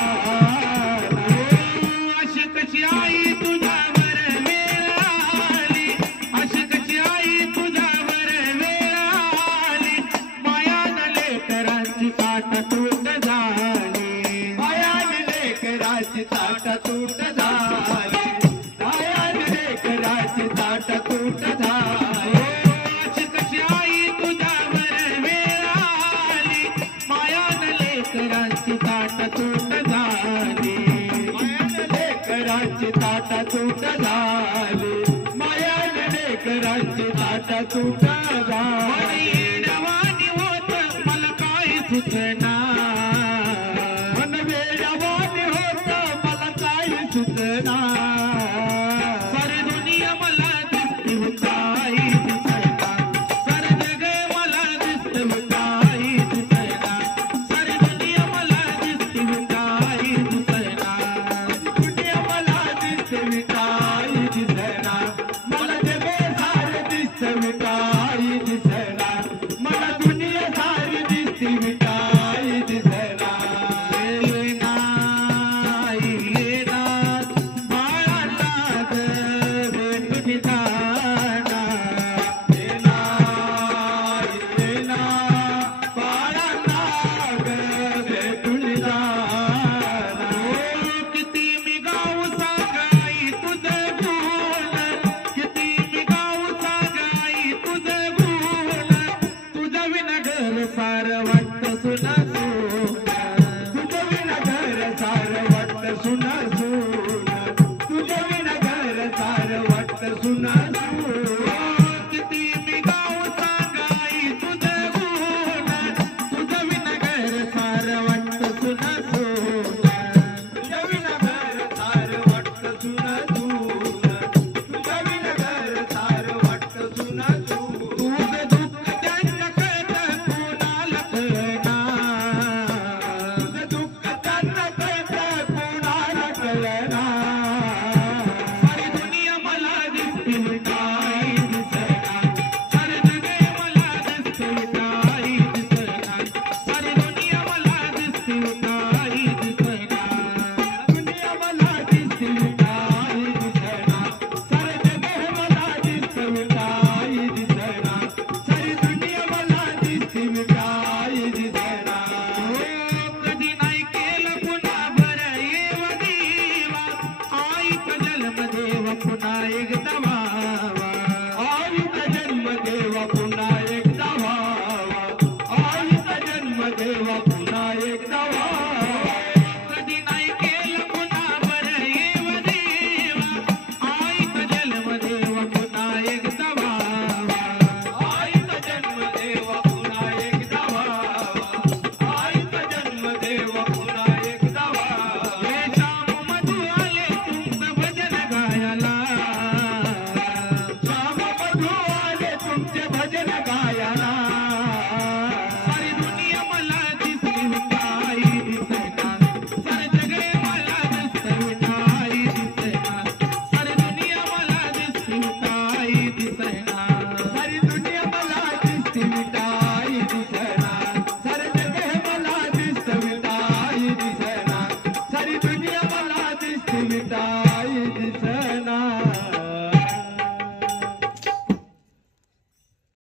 Oh, तुट झाले माया लेकरांचे आता तुट झाले नवानी होत मला काय सुचना मन वेळवानी होत मला काय सुचना Thank you. नारे तवा